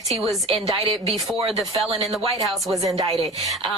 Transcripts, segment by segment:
He was indicted before the felon in the White House was indicted.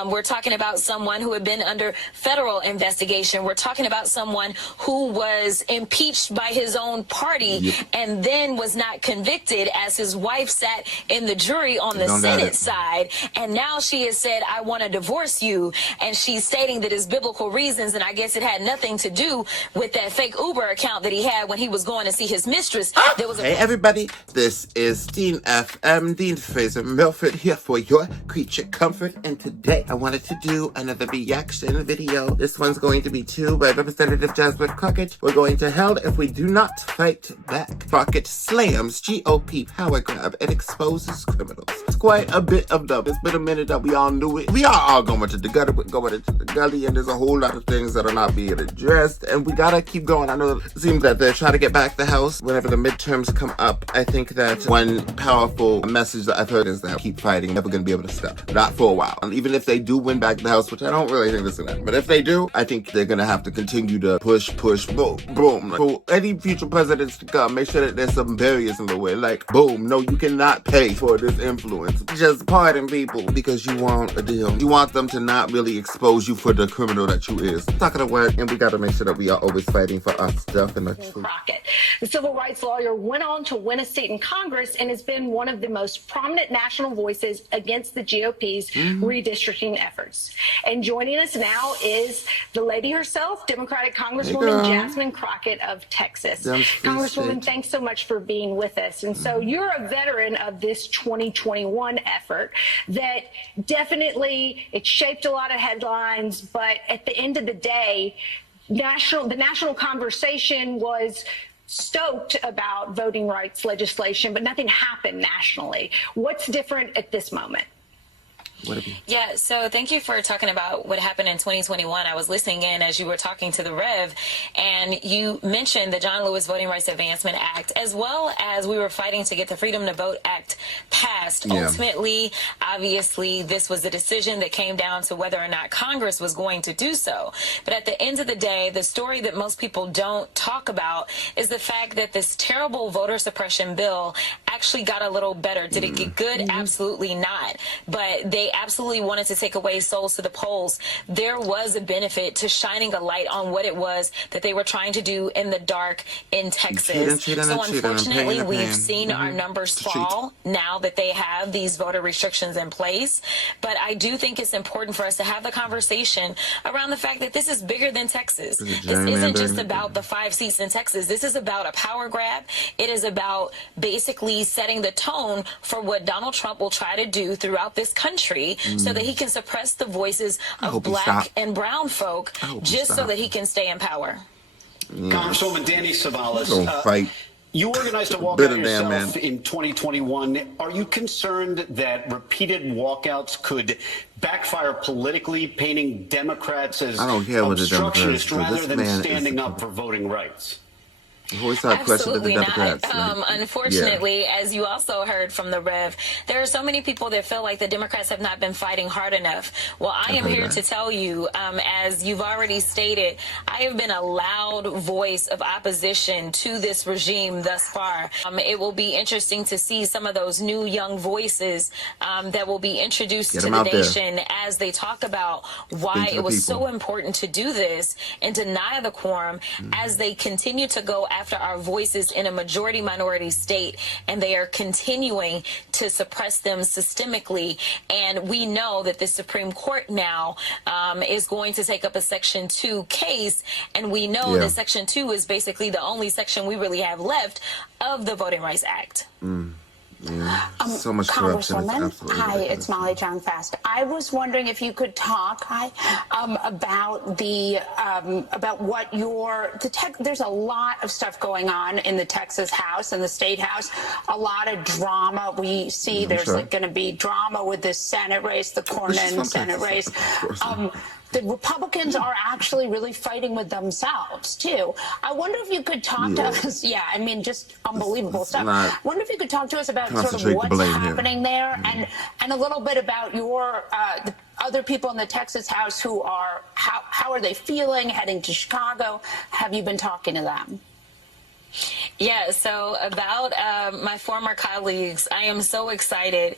We're talking about someone who had been under federal investigation. We're talking about someone who was impeached by his own party and then was not convicted, as his wife sat in the jury on the Senate side. And now she has said, I want to divorce you. And she's stating that it's biblical reasons. And I guess it had nothing to do with that fake Uber account that he had when he was going to see his mistress. There was Hey everybody, this is Dean FM, Dean Fraser Milford here for your creature comfort, and today I wanted to do another reaction video. This one's going to be to by Representative Jasmine Crockett. We're going to hell if we do not fight back. Crockett slams GOP power grab and exposes criminals. It's quite a bit of them. It's been a minute that we all knew it. We are all going to the gutter, going into the gully, and there's a whole lot of things that are not being addressed, and we gotta keep going. I know it seems that they're trying to get back the House whenever the midterms come up. I think that one powerful message that I've heard is that keep fighting, never gonna be able to stop. Not for a while. And even if they do win back the House, which I don't really think this is gonna happen, but if they do, I think they're gonna have to continue to push, boom, boom. For any future presidents to come, make sure that there's some barriers in the way. Like, boom, no, you cannot pay for this influence. Just pardon people because you want a deal. You want them to not really expose you for the criminal that you is. It's not gonna work, and we gotta make sure that we are always fighting for our stuff and the truth. Crockett, the civil rights lawyer, went on to win a seat in Congress and has been one of the most prominent national voices against the GOP's redistricting efforts. And joining us now is the lady herself, Democratic Congresswoman Jasmine Crockett of Texas. Congresswoman, thanks so much for being with us. And so you're a veteran of this 2021 effort that definitely, it shaped a lot of headlines, but at the end of the day, the national conversation was stoked about voting rights legislation, but nothing happened nationally. What's different at this moment? Yeah, so thank you for talking about what happened in 2021. I was listening in as you were talking to the Rev, and you mentioned the John Lewis Voting Rights Advancement Act, as well as we were fighting to get the Freedom to Vote Act passed. Ultimately, obviously, this was a decision that came down to whether or not Congress was going to do so. But at the end of the day, the story that most people don't talk about is the fact that this terrible voter suppression bill actually got a little better. Did it get good? Absolutely not. But they absolutely wanted to take away souls to the polls. There was a benefit to shining a light on what it was that they were trying to do in the dark in Texas. So unfortunately, we've seen our numbers fall now that they have these voter restrictions in place. But I do think it's important for us to have the conversation around the fact that this is bigger than Texas. This isn't just about the 5 seats in Texas. This is about a power grab. It is about basically setting the tone for what Donald Trump will try to do throughout this country so that he can suppress the voices of black and brown folk just so that he can stay in power. Congresswoman Danny Savalas, you organized a walkout yourself in 2021. Are you concerned that repeated walkouts could backfire politically, painting Democrats as obstructionists rather than standing up for voting rights? Absolutely not. Unfortunately, as you also heard from the Rev, there are so many people that feel like the Democrats have not been fighting hard enough. Well, I am here to tell you, as you've already stated, I have been a loud voice of opposition to this regime thus far. It will be interesting to see some of those new young voices that will be introduced to the nation as they talk about why it was so important to do this and deny the quorum as they continue to go after our voices in a majority minority state, and they are continuing to suppress them systemically. And we know that the Supreme Court now is going to take up a Section 2 case, and we know that Section 2 is basically the only section we really have left of the Voting Rights Act. So much corruption. Hi, it's Molly John Fast. I was wondering if you could talk about what there's a lot of stuff going on in the Texas House and the State House, a lot of drama. We see there's going to be drama with this Senate race, the Cornyn Senate race. The Republicans are actually really fighting with themselves, too. I wonder if you could talk to us. Yeah, I mean, just unbelievable stuff. I wonder if you could talk to us about sort of what's happening there and a little bit about your the other people in the Texas House who are, how are they feeling heading to Chicago? Have you been talking to them? Yeah, so about my former colleagues, I am so excited.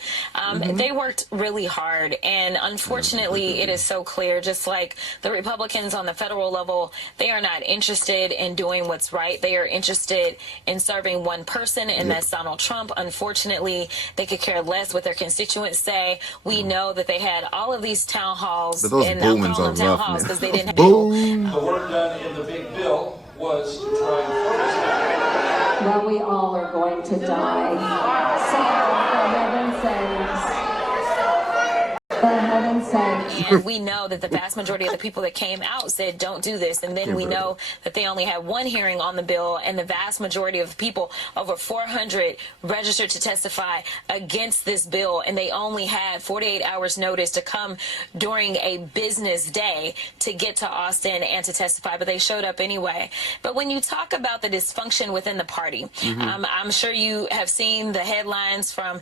They worked really hard, and unfortunately, it is so clear, just like the Republicans on the federal level, they are not interested in doing what's right. They are interested in serving one person, and that's Donald Trump. Unfortunately, they could care less what their constituents say. We know that they had all of these town halls, and I'm calling them town halls because they didn't have The work done in the big bill was to try and focus. Well, we all are going to die. So, for heaven's sakes. For heaven's sakes. And we know that the vast majority of the people that came out said don't do this. And then we know that they only had one hearing on the bill, and the vast majority of people, over 400, registered to testify against this bill. And they only had 48 hours notice to come during a business day to get to Austin and to testify. But they showed up anyway. But when you talk about the dysfunction within the party, I'm sure you have seen the headlines from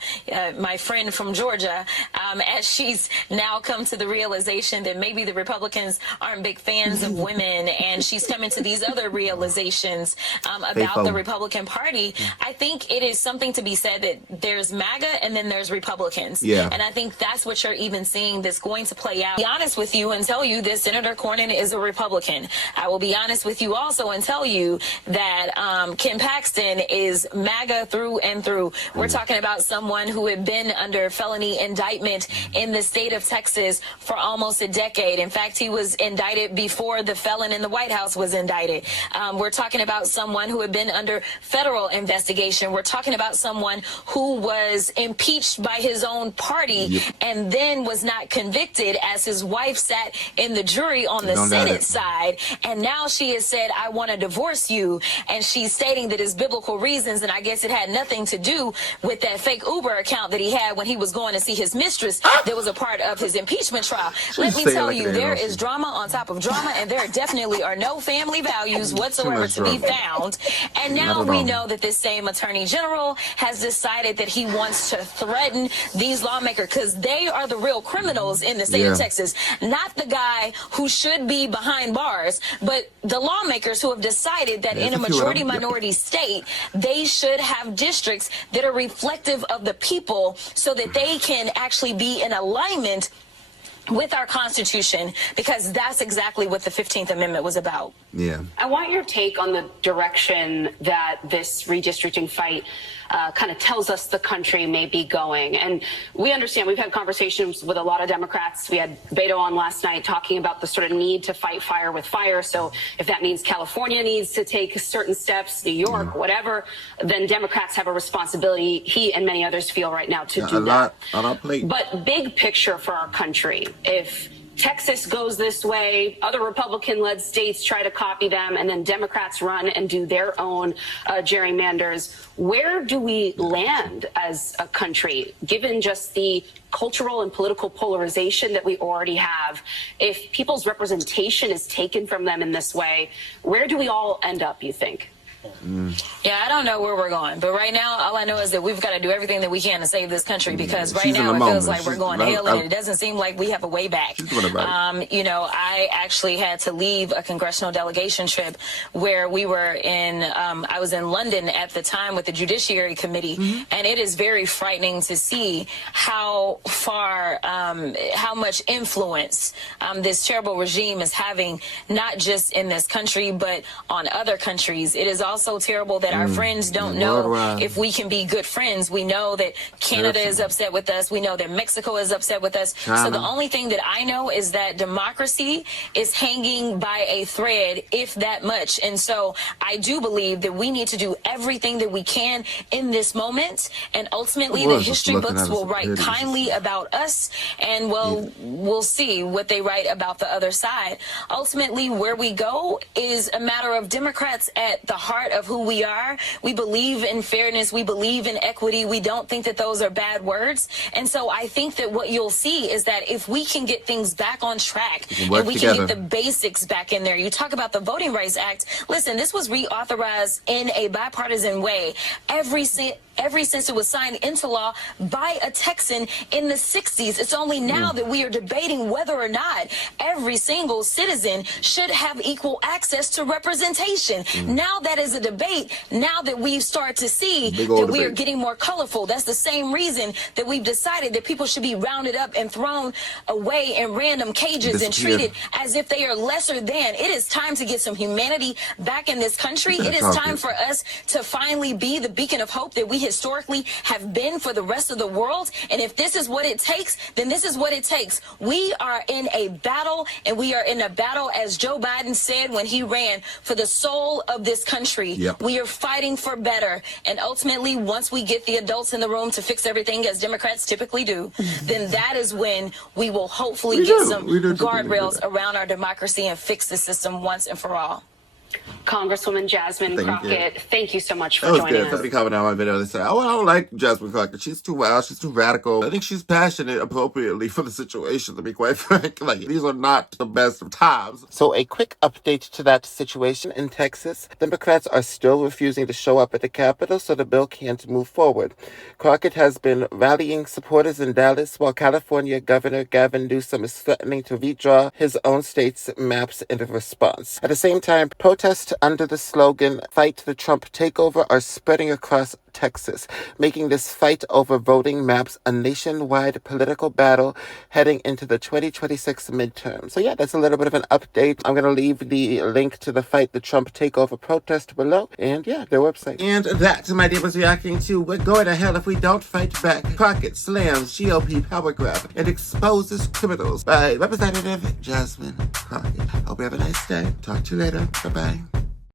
my friend from Georgia as she's now come to the realization that maybe the Republicans aren't big fans of women, and she's coming to these other realizations about the Republican Party. I think it is something to be said that there's MAGA and then there's Republicans. And I think that's what you're even seeing that's going to play out. I'll be honest with you and tell you that Senator Cornyn is a Republican. I will be honest with you also and tell you that Ken Paxton is MAGA through and through. We're talking about someone who had been under felony indictment in the state of Texas for almost a decade. In fact, he was indicted before the felon in the White House was indicted. We're talking about someone who had been under federal investigation. We're talking about someone who was impeached by his own party and then was not convicted as his wife sat in the jury on the Senate side. And now she has said, I want to divorce you. And she's stating that it's biblical reasons. And I guess it had nothing to do with that fake Uber account that he had when he was going to see his mistress. That was a part of his impeachment trial. Let me tell you, there is drama on top of drama, and there definitely are no family values whatsoever to be found. And now we know that this same attorney general has decided that he wants to threaten these lawmakers because they are the real criminals in the state of Texas, not the guy who should be behind bars, but the lawmakers who have decided that in a majority minority state, they should have districts that are reflective of the people so that they can actually be in alignment with our Constitution, because that's exactly what the 15th Amendment was about. I want your take on the direction that this redistricting fight kind of tells us the country may be going. And we understand, we've had conversations with a lot of Democrats. We had Beto on last night talking about the sort of need to fight fire with fire. So if that means California needs to take certain steps, New York, whatever, then Democrats have a responsibility, he and many others feel right now, to do that. But big picture for our country, if Texas goes this way, other Republican-led states try to copy them, and then Democrats run and do their own gerrymanders, where do we land as a country, given just the cultural and political polarization that we already have? If people's representation is taken from them in this way, where do we all end up, you think? Yeah, I don't know where we're going, but right now, all I know is that we've got to do everything that we can to save this country, because right now it feels like we're going to hell, and it doesn't seem like we have a way back. You know, I actually had to leave a congressional delegation trip where we were in, I was in London at the time with the Judiciary Committee, and it is very frightening to see how far, how much influence this terrible regime is having, not just in this country, but on other countries. It is also terrible that our friends don't know if we can be good friends. We know that Canada is upset with us. We know that Mexico is upset with us. So the only thing that I know is that democracy is hanging by a thread, if that much. And so I do believe that we need to do everything that we can in this moment. And ultimately, the history books will write kindly about us, and we'll see what they write about the other side. Ultimately, where we go is a matter of Democrats at the heart of who we are. We believe in fairness. We believe in equity. We don't think that those are bad words. And so I think that what you'll see is that if we can get things back on track and we can get the basics back in there. You talk about the Voting Rights Act. Listen, this was reauthorized in a bipartisan way ever since it was signed into law by a Texan in the 60s. It's only now that we are debating whether or not every single citizen should have equal access to representation. Now that is a debate now that we start to see that we are getting more colorful. That's the same reason that we've decided that people should be rounded up and thrown away in random cages and treated as if they are lesser than. It is time to get some humanity back in this country. It is time for us to finally be the beacon of hope that we historically have been for the rest of the world. And if this is what it takes, then this is what it takes. We are in a battle, and we are in a battle, as Joe Biden said when he ran, for the soul of this country. Yep. We are fighting for better. And ultimately, once we get the adults in the room to fix everything, as Democrats typically do, then that is when we will hopefully get some guardrails around our democracy and fix the system once and for all. Congresswoman Jasmine Crockett, thank you so much for joining us. Somebody commented on my video and said, oh, I don't like Jasmine Crockett. She's too wild. She's too radical. I think she's passionate appropriately for the situation, to be quite frank. Like, these are not the best of times. So a quick update to that situation in Texas. Democrats are still refusing to show up at the Capitol, so the bill can't move forward. Crockett has been rallying supporters in Dallas, while California Governor Gavin Newsom is threatening to redraw his own state's maps in response. At the same time, protests under the slogan, "Fight the Trump Takeover," are spreading across Texas, making this fight over voting maps a nationwide political battle heading into the 2026 midterm. So yeah, that's a little bit of an update. I'm going to leave the link to the Fight the Trump Takeover protest below, and yeah, their website. And that, my dear, was reacting to "We're going to hell if we don't fight back. Crockett slams GOP power grab and exposes criminals" by Representative Jasmine Crockett. Hope you have a nice day. Talk to you later. Bye-bye.